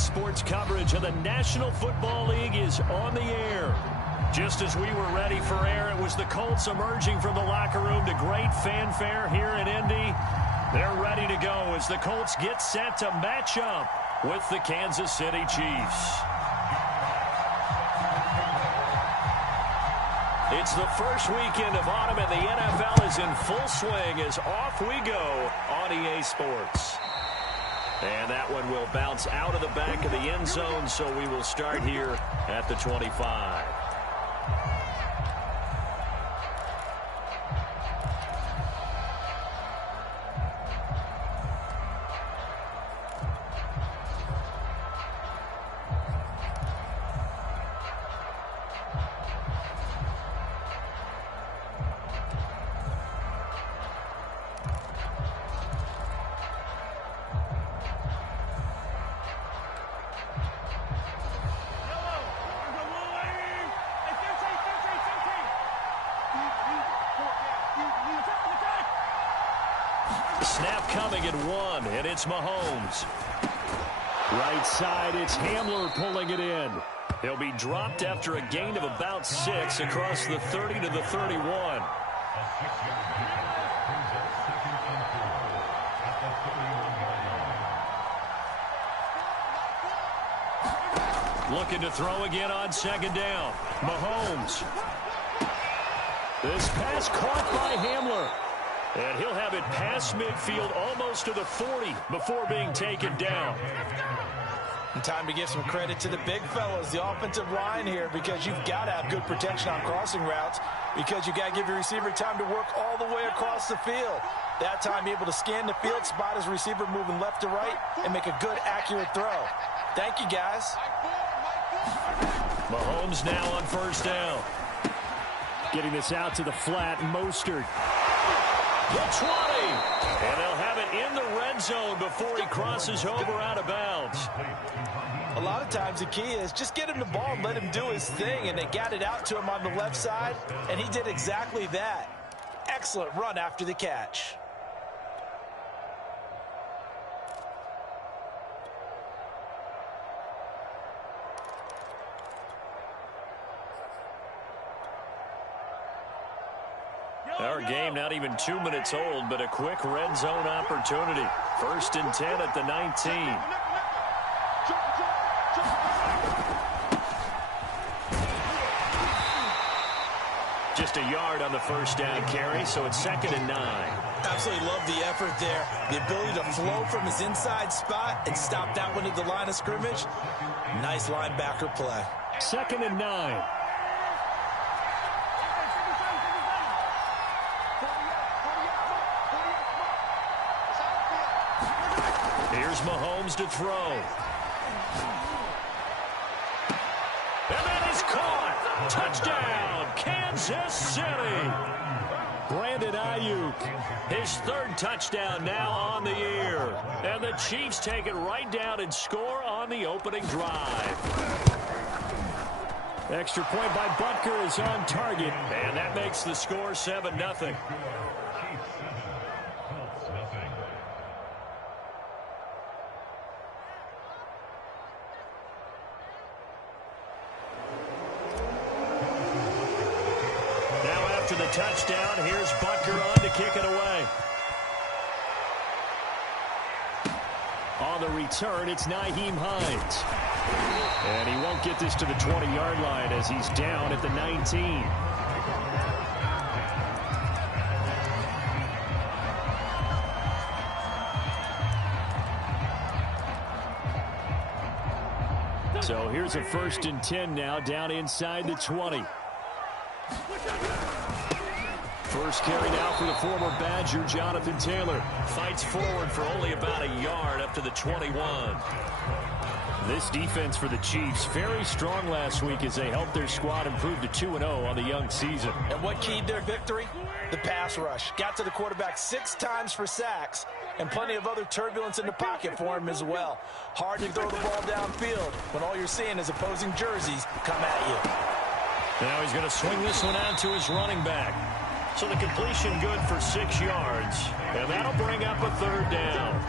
Sports coverage of the National Football League is on the air. Just as we were ready for air, it was the Colts emerging from the locker room to great fanfare here in Indy. They're ready to go as the Colts get set to match up with the Kansas City Chiefs. It's the first weekend of autumn, and the NFL is in full swing as off we go on EA Sports. And that one will bounce out of the back of the end zone, so we will start here at the 25. Snap coming at one, and it's Mahomes. Right side, it's Hamler pulling it in. He'll be dropped after a gain of about 6 across the 30 to the 31. Looking to throw again on second down. Mahomes. This pass caught by Hamler. And he'll have it past midfield almost to the 40 before being taken down. And time to give some credit to the big fellas, the offensive line here, because you've got to have good protection on crossing routes, because you've got to give your receiver time to work all the way across the field. That time, able to scan the field, spot his receiver moving left to right, and make a good, accurate throw. Thank you, guys. Mahomes now on first down. Getting this out to the flat, Mostert. The 20, and they'll have it in the red zone before he crosses over out of bounds. A lot of times the key is just get him the ball and let him do his thing, and they got it out to him on the left side, and he did exactly that. Excellent run after the catch. Our game not even 2 minutes old, but a quick red zone opportunity. 1st and 10 at the 19. Just a yard on the first down carry, so it's 2nd and 9. Absolutely love the effort there. The ability to flow from his inside spot and stop that one at the line of scrimmage. Nice linebacker play. 2nd and 9. Here's Mahomes to throw. And that is caught. Touchdown, Kansas City. Brandon Ayuk, his 3rd touchdown now on the year. And the Chiefs take it right down and score on the opening drive. Extra point by Butker is on target. And that makes the score 7-0. The touchdown. Here's Butker on to kick it away. On the return, it's Nyheim Hines. And he won't get this to the 20-yard line as he's down at the 19. So here's a 1st and 10 now, down inside the 20. First carry now for the former Badger, Jonathan Taylor. Fights forward for only about a yard up to the 21. This defense for the Chiefs, very strong last week as they helped their squad improve to 2-0 on the young season. And what keyed their victory? The pass rush. Got to the quarterback 6 times for sacks, and plenty of other turbulence in the pocket for him as well. Hard to throw the ball downfield when all you're seeing is opposing jerseys come at you. Now he's going to swing this one out to his running back. So the completion good for 6 yards. And that'll bring up a 3rd down.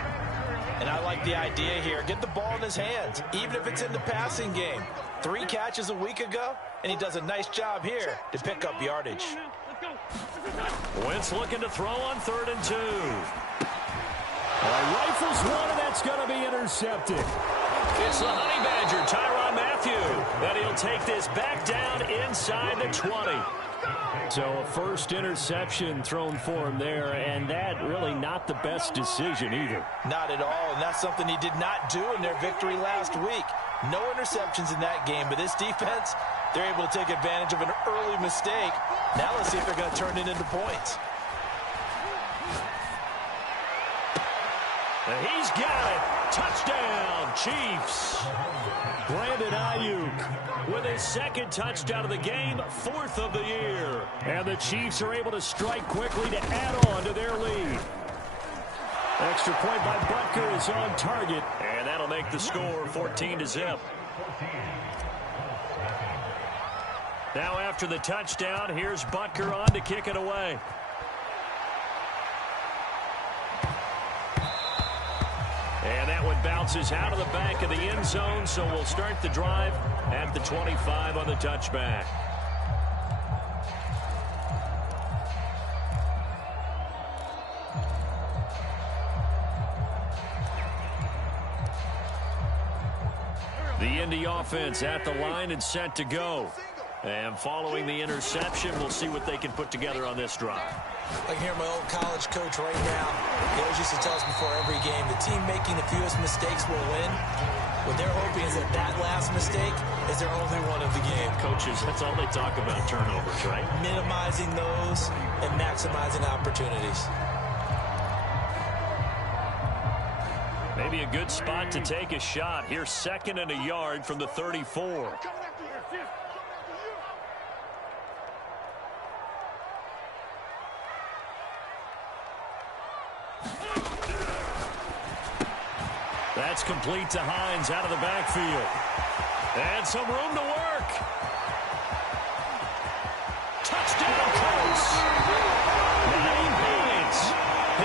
And I like the idea here. Get the ball in his hands, even if it's in the passing game. 3 catches a week ago, and he does a nice job here to pick up yardage. Wentz looking to throw on 3rd and 2. Rifles one, and that's going to be intercepted. It's the Honey Badger, Tyrann Mathieu, that he'll take this back down inside the 20. So a first interception thrown for him there, and that really not the best decision either. Not at all, and that's something he did not do in their victory last week. No interceptions in that game, but this defense, they're able to take advantage of an early mistake. Now let's see if they're going to turn it into points. And he's got it. Touchdown, Chiefs. Brandon Ayuk with his 2nd touchdown of the game, 4th of the year. And the Chiefs are able to strike quickly to add on to their lead. Extra point by Butker is on target, and that'll make the score 14-0. Now after the touchdown, here's Butker on to kick it away. And that one bounces out of the back of the end zone, so we'll start the drive at the 25 on the touchback. The Indy offense at the line and set to go. And following the interception, we'll see what they can put together on this drive. I can hear my old college coach right now. He always used to tell us before every game, the team making the fewest mistakes will win. What they're hoping is that last mistake is their only one of the game. Coaches, that's all they talk about, turnovers, right? Minimizing those and maximizing opportunities. Maybe a good spot to take a shot. Here's 2nd and a yard from the 34. That's complete to Hines out of the backfield. And some room to work. Touchdown, Colts. Naeem Hines,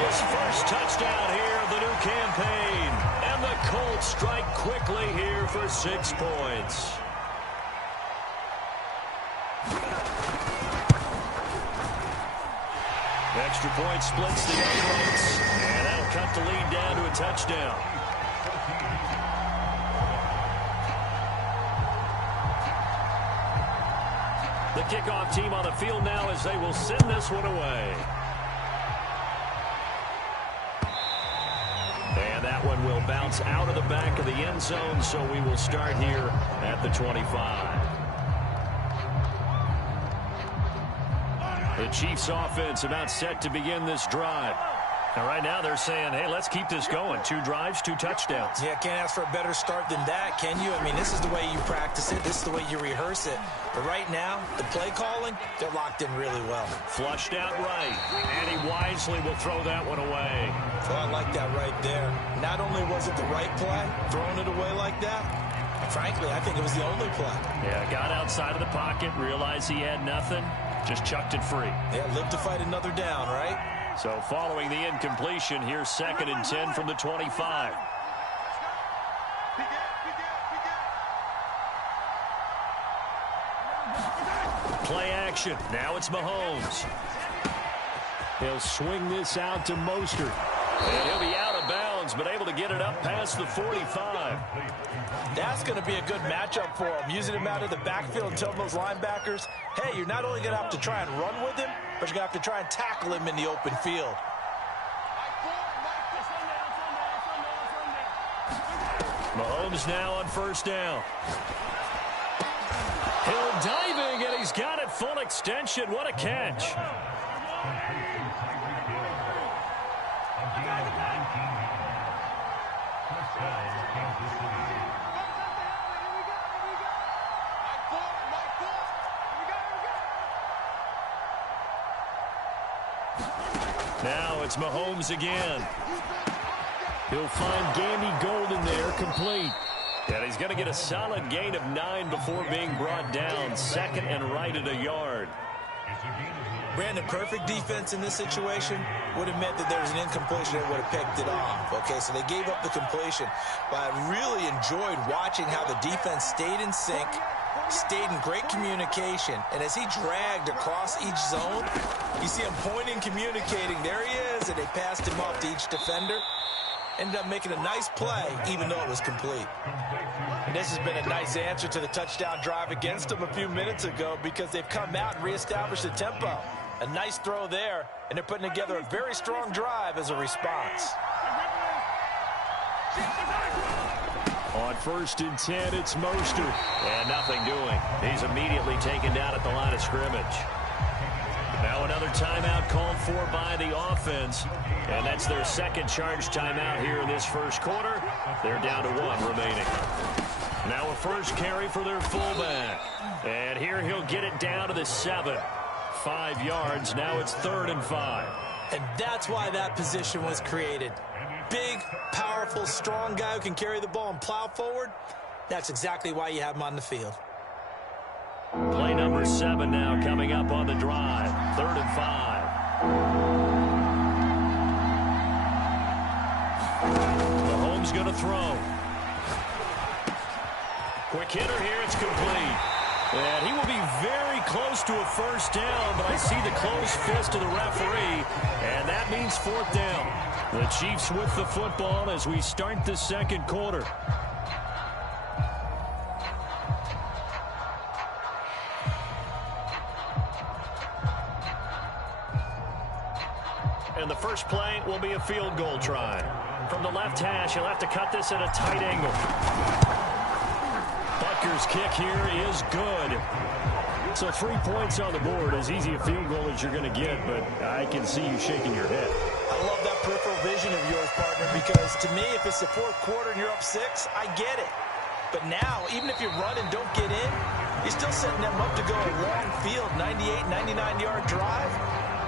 his first touchdown here of the new campaign. And the Colts strike quickly here for 6 points. Extra point splits the uprights. And that'll cut the lead down to a touchdown. The kickoff team on the field now as they will send this one away. And that one will bounce out of the back of the end zone, so we will start here at the 25. The Chiefs offense about set to begin this drive. And right now they're saying, hey, let's keep this going. 2 drives, 2 touchdowns. Yeah, can't ask for a better start than that, can you? I mean, this is the way you practice it. This is the way you rehearse it. But right now, the play calling, they're locked in really well. Flushed out right. And he wisely will throw that one away. So I like that right there. Not only was it the right play, throwing it away like that, frankly, I think it was the only play. Yeah, got outside of the pocket, realized he had nothing, just chucked it free. Yeah, live to fight another down, right? So following the incompletion, here's 2nd and 10 from the 25. Play action. Now it's Mahomes. He'll swing this out to Mostert. And he'll be out of bounds, but able to get it up past the 45. That's going to be a good matchup for him. Using him out of the backfield and telling those linebackers, hey, you're not only going to have to try and run with him, but you're going to have to try and tackle him in the open field. Mahomes now on 1st down. Hill diving, and he's got it full extension. What a catch. Now it's Mahomes again. He'll find Gandy Golden there, complete. And he's going to get a solid gain of 9 before being brought down. 2nd and right at a yard. Brandon, perfect defense in this situation would have meant that there was an incompletion that would have picked it off. Okay, so they gave up the completion. But I really enjoyed watching how the defense stayed in sync, stayed in great communication, and as he dragged across each zone, you see him pointing, communicating. There he is, and they passed him off to each defender. Ended up making a nice play, even though it was complete. And this has been a nice answer to the touchdown drive against them a few minutes ago because they've come out and reestablished the tempo. A nice throw there, and they're putting together a very strong drive as a response. On 1st and 10, it's Mostert. And nothing doing. He's immediately taken down at the line of scrimmage. Now another timeout called for by the offense. And that's their second charge timeout here in this first quarter. They're down to 1 remaining. Now a first carry for their fullback. And here he'll get it down to the 7. 5 yards. Now it's 3rd and 5. And that's why that position was created. Big, powerful, strong guy who can carry the ball and plow forward. That's exactly why you have him on the field. Play number 7 now coming up on the drive. 3rd and 5. Mahomes going to throw. Quick hitter here. It's complete. And he will be very close to a first down, but I see the closed fist of the referee, and that means 4th down. The Chiefs with the football as we start the second quarter. And the first play will be a field goal try. From the left hash, he'll have to cut this at a tight angle. Butker's kick here is good. So 3 points on the board, as easy a field goal as you're going to get, but I can see you shaking your head. I love that peripheral vision of yours, partner, because to me, if it's the 4th quarter and you're up 6, I get it. But now, even if you run and don't get in, you're still setting them up to go a long field, 98, 99-yard drive.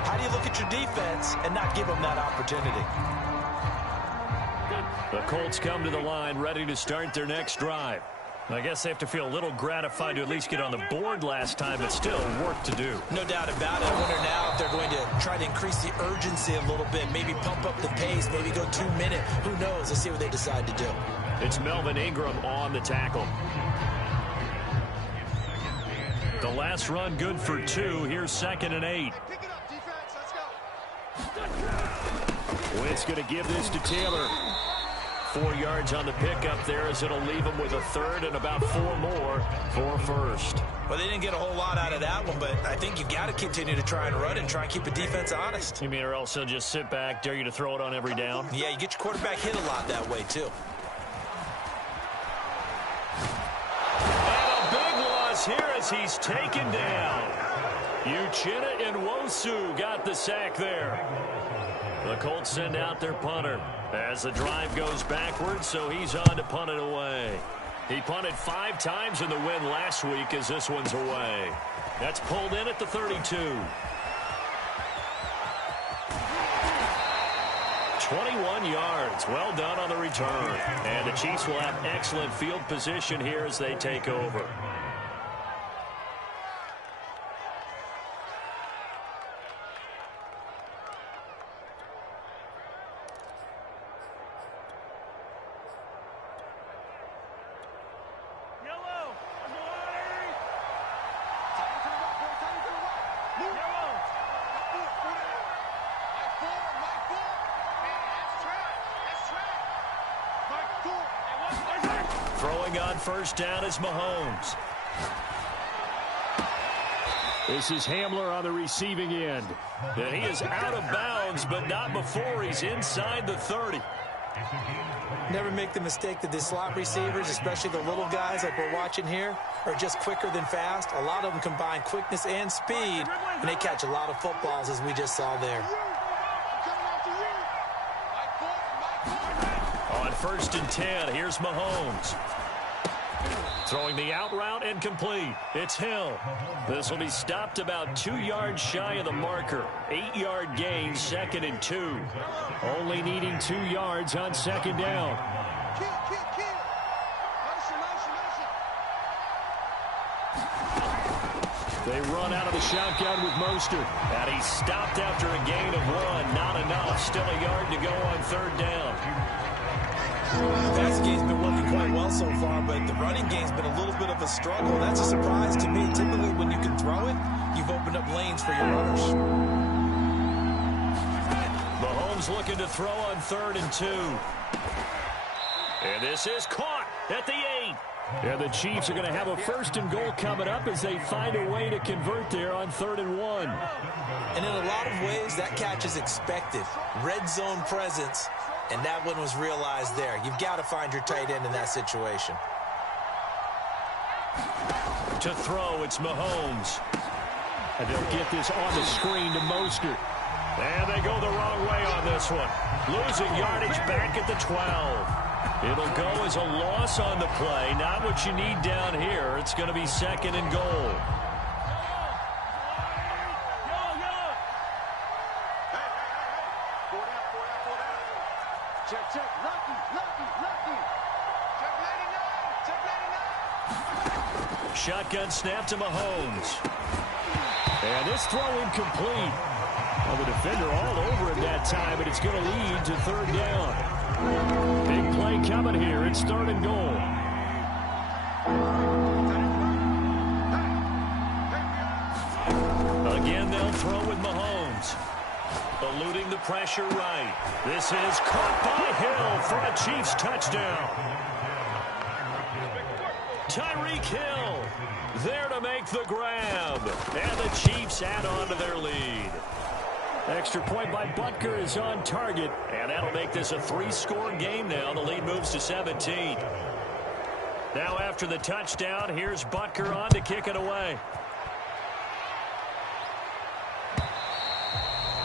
How do you look at your defense and not give them that opportunity? The Colts come to the line ready to start their next drive. I guess they have to feel a little gratified to at least get on the board last time, but still work to do. No doubt about it. I wonder now if they're going to try to increase the urgency a little bit, maybe pump up the pace, maybe go 2 minute. Who knows? Let's see what they decide to do. It's Melvin Ingram on the tackle. The last run good for 2. Here's 2nd and 8. Wentz going to give this to Taylor. 4 yards on the pickup there as it'll leave him with a 3rd and about 4 more for first. Well, they didn't get a whole lot out of that one, but I think you've got to continue to try and run it and try and keep the defense honest. You mean or else they'll just sit back, dare you to throw it on every down? Yeah, you get your quarterback hit a lot that way, too. And a big loss here as he's taken down. Uchenna Nwosu got the sack there. The Colts send out their punter as the drive goes backwards, so he's on to punt it away. He punted 5 times in the win last week as this one's away. That's pulled in at the 32. 21 yards. Well done on the return. And the Chiefs will have excellent field position here as they take over. Throwing on first down is Mahomes. This is Hamler on the receiving end. And he is out of bounds, but not before he's inside the 30. Never make the mistake that the slot receivers, especially the little guys like we're watching here, are just quicker than fast. A lot of them combine quickness and speed, and they catch a lot of footballs, as we just saw there. On 1st and 10, here's Mahomes. Throwing the out route and complete. It's Hill. This will be stopped about 2 yards shy of the marker. 8-yard gain, 2nd and 2. Only needing 2 yards on 2nd down. They run out of the shotgun with Mostert. And he stopped after a gain of 1. Not enough. Still a yard to go on 3rd down. The pass game's been working quite well so far, but the running game's been a little bit of a struggle. That's a surprise to me. Typically, when you can throw it, you've opened up lanes for your runners. Mahomes looking to throw on 3rd and 2. And this is caught at the 8. And the Chiefs are going to have a 1st and goal coming up as they find a way to convert there on 3rd and 1. And in a lot of ways, that catch is expected. Red zone presence, and that one was realized there. You've got to find your tight end in that situation. To throw, it's Mahomes. And they'll get this on the screen to Mostert. And they go the wrong way on this one. Losing yardage back at the 12. It'll go as a loss on the play. Not what you need down here. It's going to be 2nd and goal. Shotgun snap to Mahomes. And this throw incomplete. Well, the defender all over him that time, and it's going to lead to 3rd down. Big play coming here. It's 3rd and goal. Again, they'll throw with Mahomes. Eluding the pressure right. This is caught by Hill for a Chiefs touchdown. Tyreek Hill there to make the grab. And the Chiefs add on to their lead. Extra point by Butker is on target, and that'll make this a 3-score game now. The lead moves to 17. Now after the touchdown, here's Butker on to kick it away.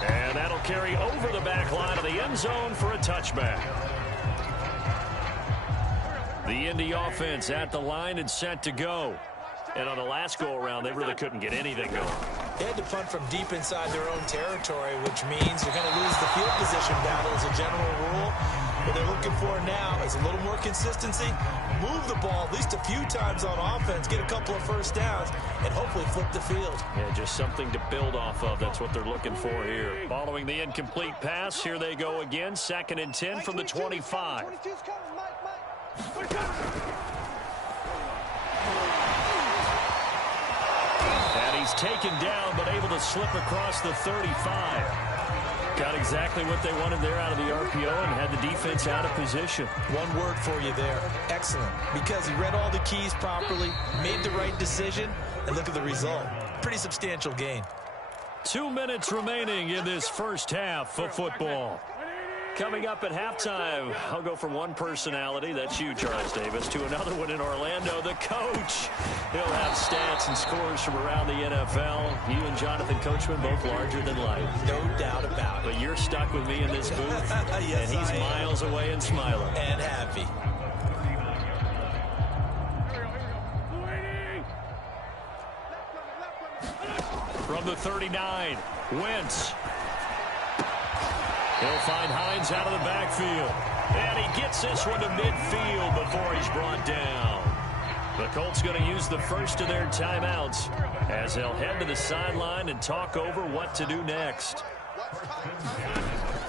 And that'll carry over the back line of the end zone for a touchback. The Indy offense at the line and set to go. And on the last go-around, they really couldn't get anything going. They had to punt from deep inside their own territory, which means you're going to lose the field position battle as a general rule. What they're looking for now is a little more consistency, move the ball at least a few times on offense, get a couple of 1st downs, and hopefully flip the field. Yeah, just something to build off of. That's what they're looking for here. Following the incomplete pass, here they go again. 2nd and 10 from the 25. And he's taken down, but able to slip across the 35. Got exactly what they wanted there out of the RPO and had the defense out of position. One word for you there. Excellent. Because he read all the keys properly, made the right decision, and look at the result. Pretty substantial gain. 2 minutes remaining in this first half of football. Coming up at halftime, I'll go from one personality, that's you, Charles Davis, to another one in Orlando, the coach. He'll have stats and scores from around the NFL. You and Jonathan Coachman, both larger than life. No doubt about it. But you're stuck with me in this booth, yes, and he's miles away and smiling. And happy. From the 39, Wentz. He'll find Hines out of the backfield. And he gets this one to midfield before he's brought down. The Colts going to use the first of their timeouts as they'll head to the sideline and talk over what to do next.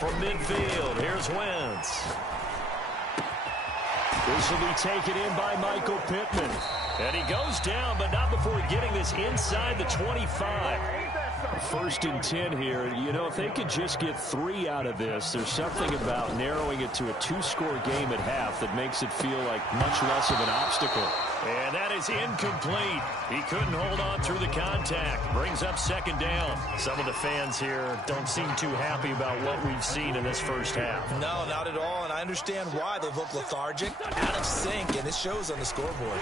From midfield, here's Wentz. This will be taken in by Michael Pittman. And he goes down, but not before getting this inside the 25. 1st and 10 here. You know, if they could just get 3 out of this, there's something about narrowing it to a 2-score game at half that makes it feel like much less of an obstacle. And that is incomplete. He couldn't hold on through the contact. Brings up 2nd down. Some of the fans here don't seem too happy about what we've seen in this first half. No, not at all, and I understand why. They've looked lethargic, out of sync, and it shows on the scoreboard.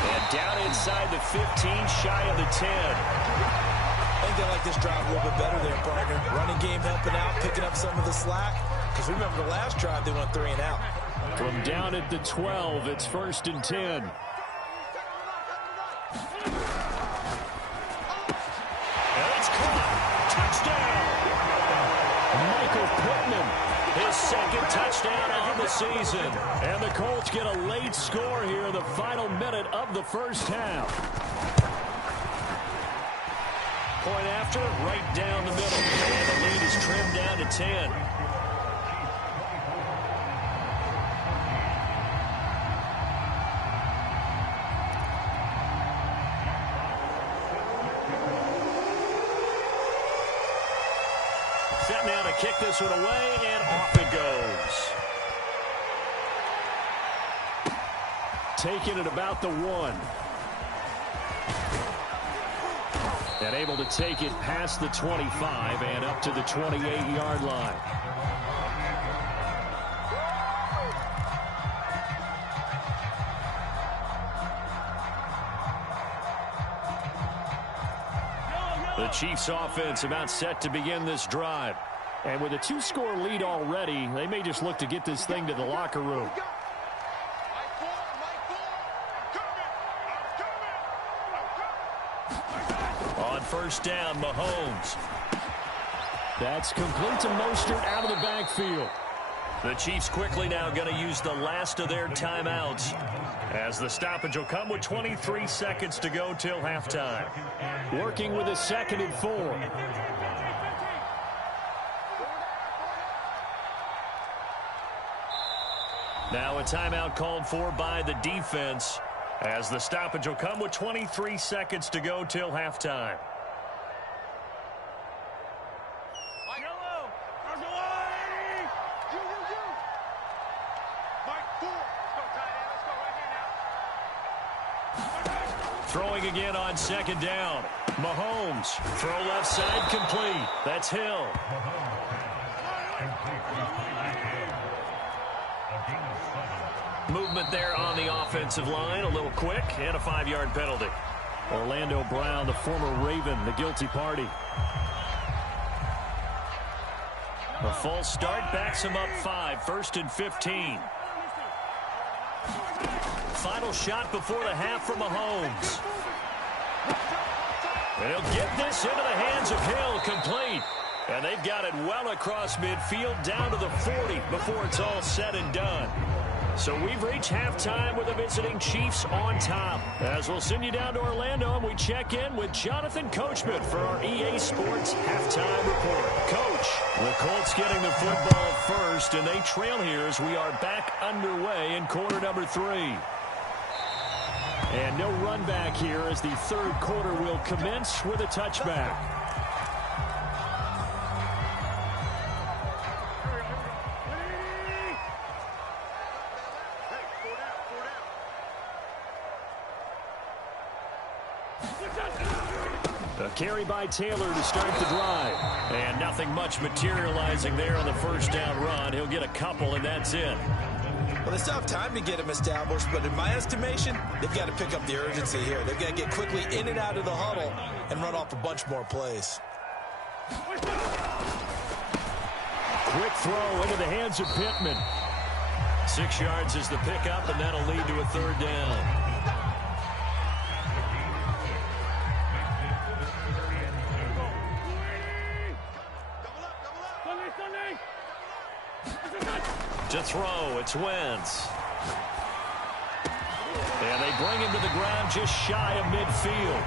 And down inside the 15, shy of the 10. I think they like this drive a little bit better there, partner. Running game helping out, picking up some of the slack. Because remember the last drive, they went 3 and out. From down at the 12, it's 1st and 10. And it's caught. Touchdown. Michael Pittman, his 2nd touchdown on the season. And the Colts get a late score here in the final minute of the first half. Point after, right down the middle. And the lead is trimmed down to 10. Set now to kick this one away, and off it goes. Taking it about the 1. And able to take it past the 25 and up to the 28-yard line. The Chiefs offense about set to begin this drive. And with a 2-score lead already, they may just look to get this thing to the locker room. On first down, Mahomes. That's complete to Mostert out of the backfield. The Chiefs quickly now going to use the last of their timeouts, as the stoppage will come with 23 seconds to go till halftime. Working with a 2nd and 4. Now a timeout called for by the defense, as the stoppage will come with 23 seconds to go till halftime. Throwing again on 2nd down. Mahomes. Throw left side complete. That's Hill. Movement there on the offensive line. A little quick, and a 5-yard penalty. Orlando Brown, the former Raven, the guilty party. A false start backs him up 5. 1st and 15. Final shot before the half from Mahomes. And he'll get this into the hands of Hill, complete. And they've got it well across midfield, down to the 40 before it's all said and done. So we've reached halftime with the visiting Chiefs on top. As we'll send you down to Orlando, and we check in with Jonathan Coachman for our EA Sports halftime report. Coach, the Colts getting the football first, and they trail here as we are back underway in quarter number 3. And no run back here as the 3rd quarter will commence with a touchback. A carry by Taylor to start the drive. And nothing much materializing there on the first down run. He'll get a couple, and that's it. Well, they still have time to get him established, but in my estimation, they've got to pick up the urgency here. They've got to get quickly in and out of the huddle and run off a bunch more plays. Quick throw into the hands of Pittman. 6 yards is the pickup, and that'll lead to a 3rd down. To throw, it's Wentz. And they bring him to the ground just shy of midfield.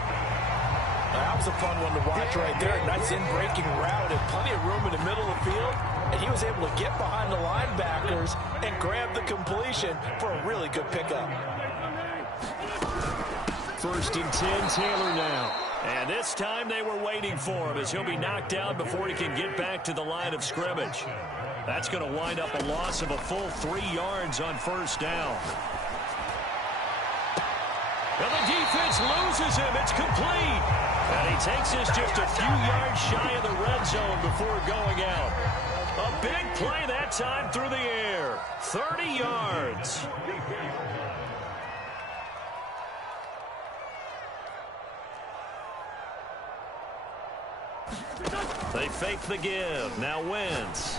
That was a fun one to watch right there. Nice in-breaking route and plenty of room in the middle of the field. And he was able to get behind the linebackers and grab the completion for a really good pickup. 1st and 10, Taylor now. And this time they were waiting for him, as he'll be knocked down before he can get back to the line of scrimmage. That's going to wind up a loss of a full 3 yards on 1st down. And the defense loses him. It's complete. And he takes this just a few yards shy of the red zone before going out. A big play that time through the air. 30 yards. They fake the give. Now Wentz.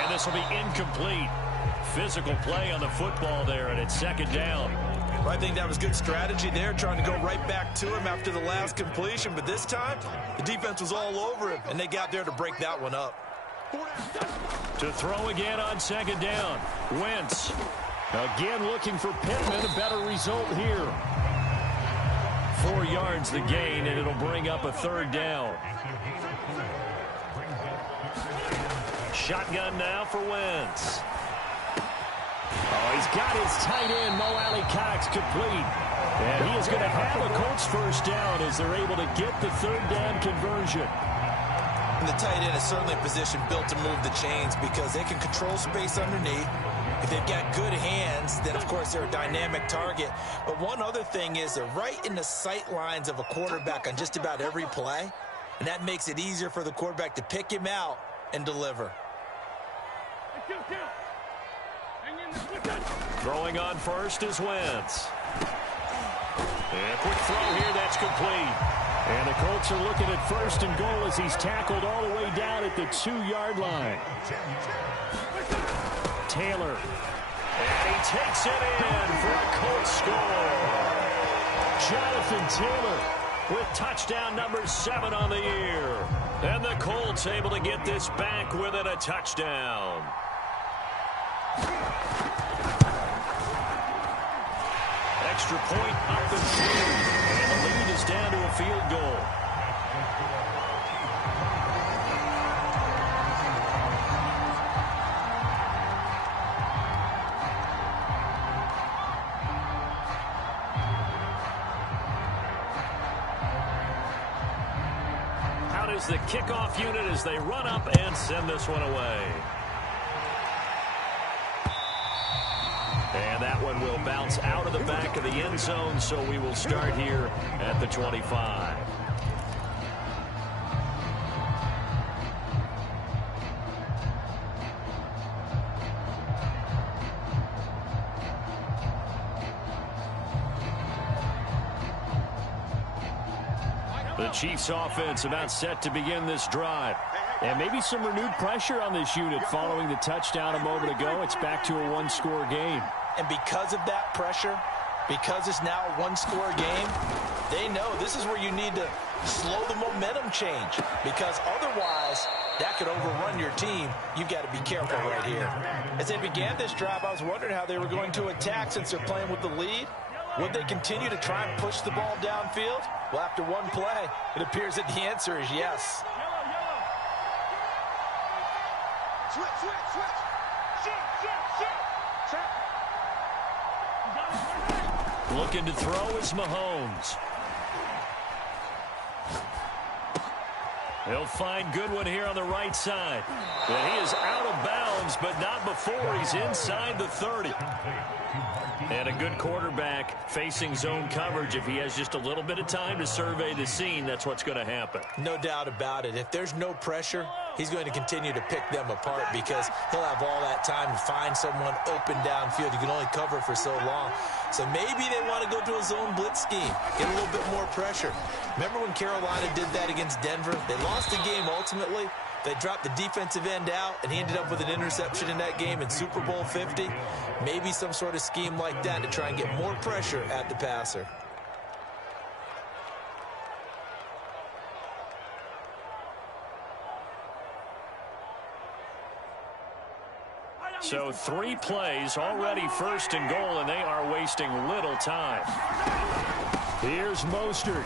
And this will be incomplete. Physical play on the football there, and it's 2nd down. Well, I think that was good strategy there, trying to go right back to him after the last completion. But this time, the defense was all over him, and they got there to break that one up. To throw again on 2nd down. Wentz. Again looking for Pittman. A better result here. 4 yards the gain, and it'll bring up a third down. Shotgun now for Wentz. Oh, he's got his tight end, Mo Alley Cox, complete. And he is going to have a Colts first down as they're able to get the third down conversion. And the tight end is certainly a position built to move the chains because they can control space underneath. If they've got good hands, then, of course, they're a dynamic target. But one other thing is they're right in the sight lines of a quarterback on just about every play, and that makes it easier for the quarterback to pick him out and deliver. Throwing on first is Wentz. And quick throw here, that's complete. And the Colts are looking at first and goal as he's tackled all the way down at the 2-yard line. Taylor. And he takes it in for a Colts score. Jonathan Taylor with touchdown number 7 on the year. And the Colts able to get this back within a touchdown. Extra point up and through. And the lead is down to a field goal. Out is the kickoff unit as they run up and send this one away. And that one will bounce out of the back of the end zone, so we will start here at the 25. The Chiefs offense about set to begin this drive. And maybe some renewed pressure on this unit following the touchdown a moment ago. It's back to a one-score game. And because of that pressure, because it's now a one-score game, they know this is where you need to slow the momentum change. Because otherwise, that could overrun your team. You've got to be careful right here. As they began this drive, I was wondering how they were going to attack since they're playing with the lead. Would they continue to try and push the ball downfield? Well, after one play, it appears that the answer is yes. Looking to throw is Mahomes. He'll find Goodwin here on the right side. And he is out of bounds, but not before he's inside the 30. And a good quarterback facing zone coverage. If he has just a little bit of time to survey the scene, that's what's going to happen. No doubt about it. If there's no pressure, he's going to continue to pick them apart because he'll have all that time to find someone open downfield. You can only cover for so long. So maybe they want to go to a zone blitz scheme, get a little bit more pressure. Remember when Carolina did that against Denver? They lost the game ultimately. They dropped the defensive end out, and he ended up with an interception in that game in Super Bowl 50. Maybe some sort of scheme like that to try and get more pressure at the passer. So 3 plays, already first and goal, and they are wasting little time. Here's Mostert.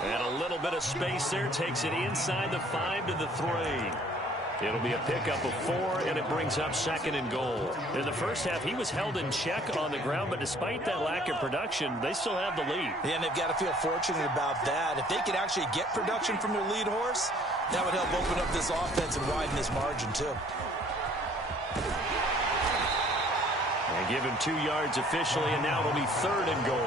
And a little bit of space there, takes it inside the 5 to the 3. It'll be a pickup of 4, and it brings up second and goal. In the first half, he was held in check on the ground, but despite that lack of production, they still have the lead. Yeah, and they've got to feel fortunate about that. If they could actually get production from their lead horse, that would help open up this offense and widen this margin, too. And give him 2 yards officially, and now it'll be third and goal.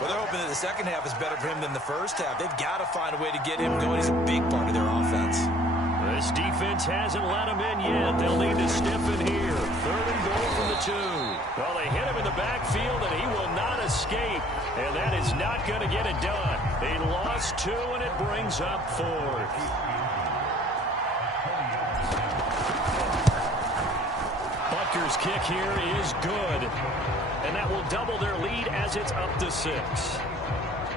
Well, they're hoping that the second half is better for him than the first half. They've got to find a way to get him going. He's a big part of their offense. This defense hasn't let him in yet. They'll need to stiffen here. Third and goal from the 2. Well, they hit him in the backfield, and he will not escape. And that is not going to get it done. They lost 2, and it brings up 4th. Butker's kick here is good. And that will double their lead as it's up to 6.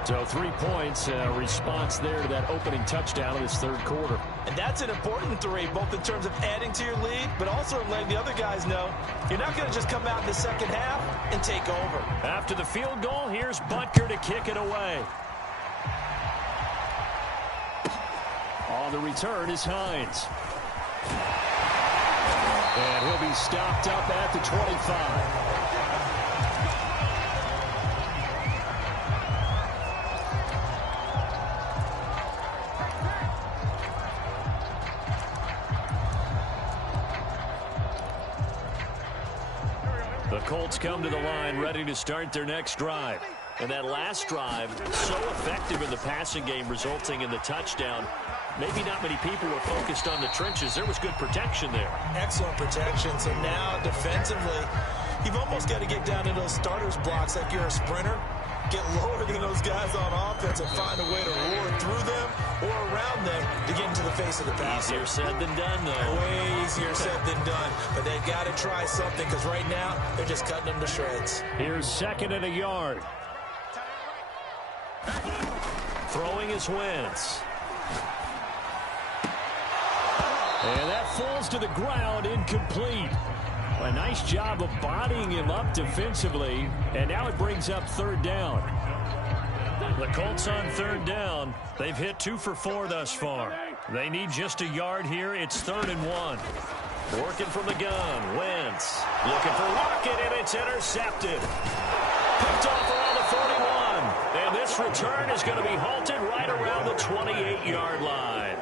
So 3 points, response there to that opening touchdown in this third quarter. And that's an important 3, both in terms of adding to your lead, but also letting the other guys know you're not going to just come out in the second half and take over. After the field goal, here's Butker to kick it away. On the return is Hines. And he'll be stopped up at the 25. The Colts come to the line ready to start their next drive. And that last drive, so effective in the passing game, resulting in the touchdown. Maybe not many people were focused on the trenches. There was good protection there. Excellent protection. So now defensively, you've almost got to get down to those starters blocks like you're a sprinter. Get lower than those guys on offense and find a way to roar through them or around them to get into the face of the passer. Easier said than done, though. Way easier said than done. But they've got to try something because right now they're just cutting them to shreds. Here's 2nd and a yard. Throwing is Wentz. And that falls to the ground, incomplete. A nice job of bodying him up defensively, and now it brings up 3rd down. The Colts on 3rd down. They've hit 2 for 4 thus far. They need just a yard here. It's 3rd and 1. Working from the gun, Wentz. Looking for Lockett, and it's intercepted. Picked off around the 41. And this return is going to be halted right around the 28-yard line.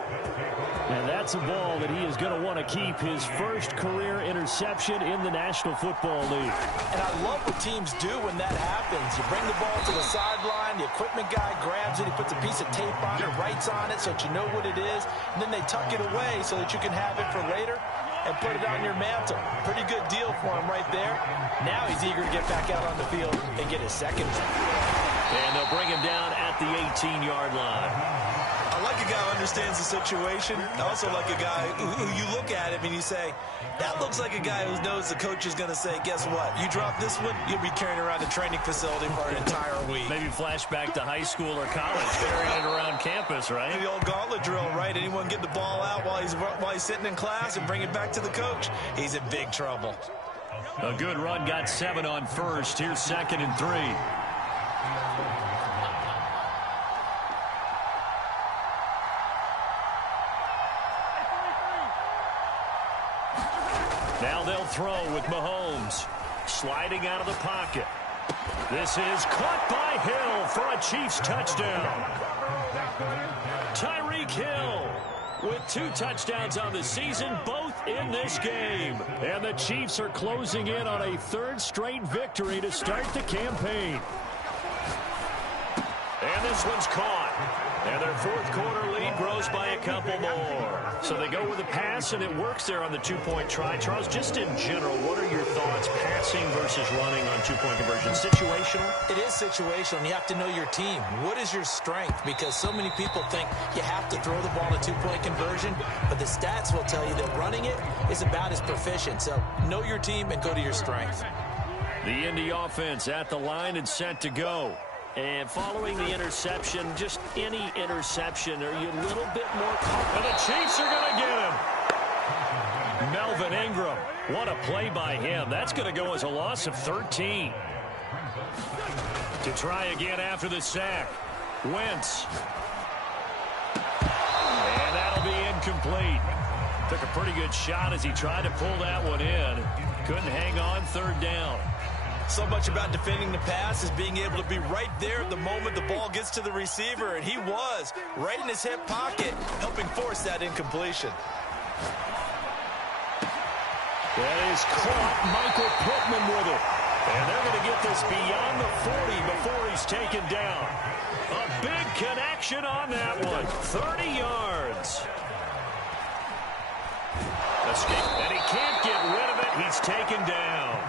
And that's a ball that he is going to want to keep, his first career interception in the National Football League. And I love what teams do when that happens. You bring the ball to the sideline, the equipment guy grabs it, he puts a piece of tape on it, writes on it so that you know what it is, and then they tuck it away so that you can have it for later and put it on your mantle. Pretty good deal for him right there. Now he's eager to get back out on the field and get his second. And they'll bring him down at the 18-yard line. I like a guy who understands the situation. I also like a guy who you look at him and you say, that looks like a guy who knows the coach is going to say, guess what? You drop this one, you'll be carrying around a training facility for an entire week. Maybe flashback to high school or college, carrying it around campus, right? The old gauntlet drill, right? Anyone get the ball out while he's sitting in class and bring it back to the coach, he's in big trouble. A good run, got 7 on first. Here's 2nd and 3. Now they'll throw with Mahomes. Sliding out of the pocket. This is caught by Hill for a Chiefs touchdown. Tyreek Hill with 2 touchdowns on the season, both in this game. And the Chiefs are closing in on a 3rd straight victory to start the campaign. And this one's caught. And their 4th quarter lead grows by a couple more. So they go with a pass, and it works there on the 2-point try. Charles, just in general, what are your thoughts, passing versus running on 2-point conversion? Situational? It is situational, and you have to know your team. What is your strength? Because so many people think you have to throw the ball in a 2-point conversion, but the stats will tell you that running it is about as proficient. So know your team and go to your strength. The Indy offense at the line and set to go. And following the interception, just any interception, are you a little bit more confident? And the Chiefs are going to get him. Melvin Ingram, what a play by him. That's going to go as a loss of 13. To try again after the sack. Wentz. And that'll be incomplete. Took a pretty good shot as he tried to pull that one in. Couldn't hang on, 3rd down. So much about defending the pass is being able to be right there at the moment the ball gets to the receiver, and he was right in his hip pocket, helping force that incompletion. That is caught. Michael Pittman with it. And they're going to get this beyond the 40 before he's taken down. A big connection on that one. 30 yards. Escape, and he can't get rid of it. He's taken down.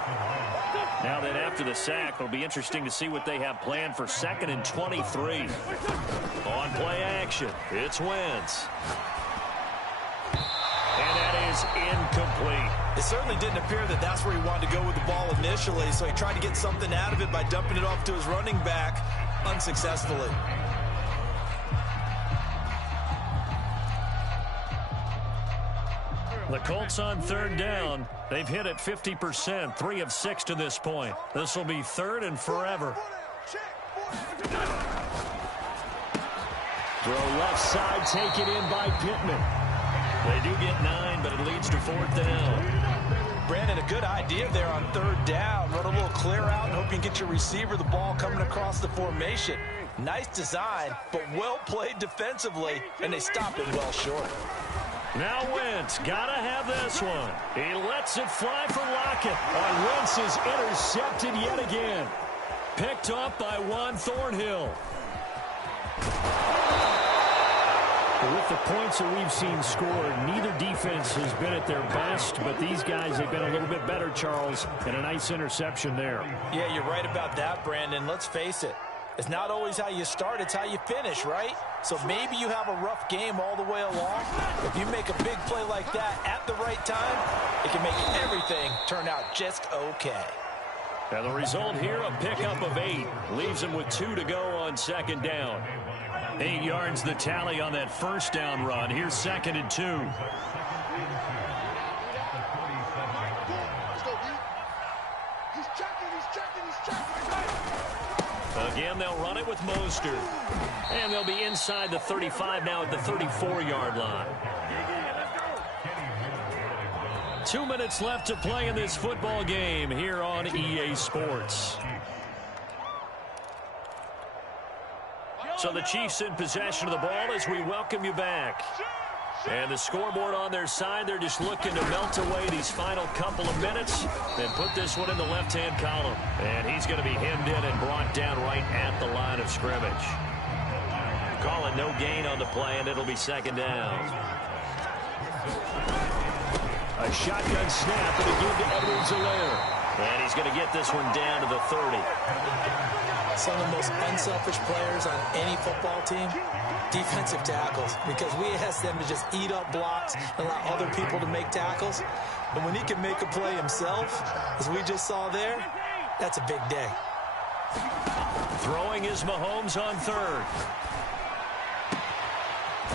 Now then, after the sack, it'll be interesting to see what they have planned for 2nd and 23. On play action, it's Wentz. And that is incomplete. It certainly didn't appear that that's where he wanted to go with the ball initially, so he tried to get something out of it by dumping it off to his running back unsuccessfully. The Colts on 3rd down. They've hit it 50%, 3 of 6 to this point. This will be 3rd and forever. Throw left side, taken in by Pittman. They do get 9, but it leads to 4th down. Brandon, a good idea there on 3rd down. Run a little clear out and hope you can get your receiver the ball coming across the formation. Nice design, but well played defensively, and they stopped it well short. Now Wentz, gotta have this one. He lets it fly for Lockett. And Wentz is intercepted yet again. Picked off by Juan Thornhill. With the points that we've seen scored, neither defense has been at their best, but these guys have been a little bit better, Charles, and a nice interception there. Yeah, you're right about that, Brandon. Let's face it. It's not always how you start, it's how you finish, right? So maybe you have a rough game all the way along. If you make a big play like that at the right time, it can make everything turn out just okay. And the result here, a pickup of 8. Leaves him with 2 to go on 2nd down. 8 yards the tally on that 1st down run. Here's 2nd and 2. Again, they'll run it with Mostert. And they'll be inside the 35 now at the 34-yard line. 2 minutes left to play in this football game here on EA Sports. So the Chiefs in possession of the ball as we welcome you back. And the scoreboard on their side, they're just looking to melt away these final couple of minutes and put this one in the left-hand column. And he's going to be hemmed in and brought down right at the line of scrimmage. Calling no gain on the play, and it'll be 2nd down. A shotgun snap, and a give to Edwards-Helaire. And he's going to get this one down to the 30. Some of the most unselfish players on any football team, defensive tackles, because we ask them to just eat up blocks and allow other people to make tackles. And when he can make a play himself, as we just saw there, that's a big day. Throwing is Mahomes on 3rd.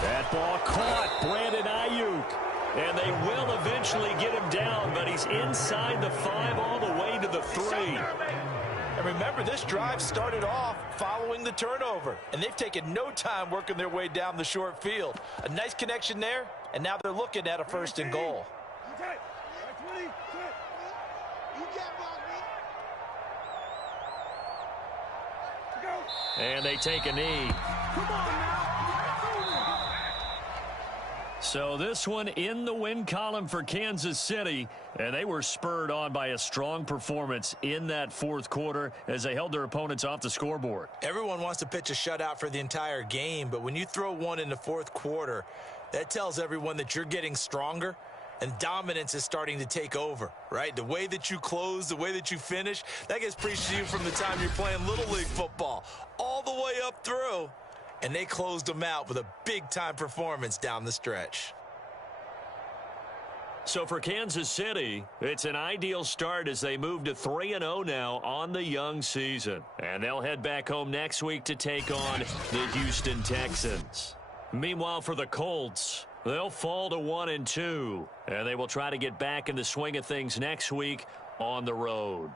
That ball caught. Brandon Ayuk. And they will eventually get him down, but he's inside the 5 all the way to the 3. And remember, this drive started off following the turnover, and they've taken no time working their way down the short field. A nice connection there, and now they're looking at a 1st and goal. And they take a knee. So this one in the win column for Kansas City, and they were spurred on by a strong performance in that 4th quarter as they held their opponents off the scoreboard. Everyone wants to pitch a shutout for the entire game, but when you throw one in the 4th quarter, that tells everyone that you're getting stronger and dominance is starting to take over, right? The way that you close, the way that you finish, that gets preached to you from the time you're playing Little League football all the way up through. And they closed them out with a big-time performance down the stretch. So for Kansas City, it's an ideal start as they move to 3-0 now on the young season. And they'll head back home next week to take on the Houston Texans. Meanwhile, for the Colts, they'll fall to 1-2. And they will try to get back in the swing of things next week on the road.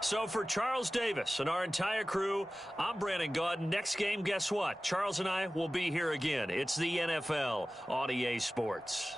So for Charles Davis and our entire crew, I'm Brandon Gaudin. Next game, guess what? Charles and I will be here again. It's the NFL on EA Sports.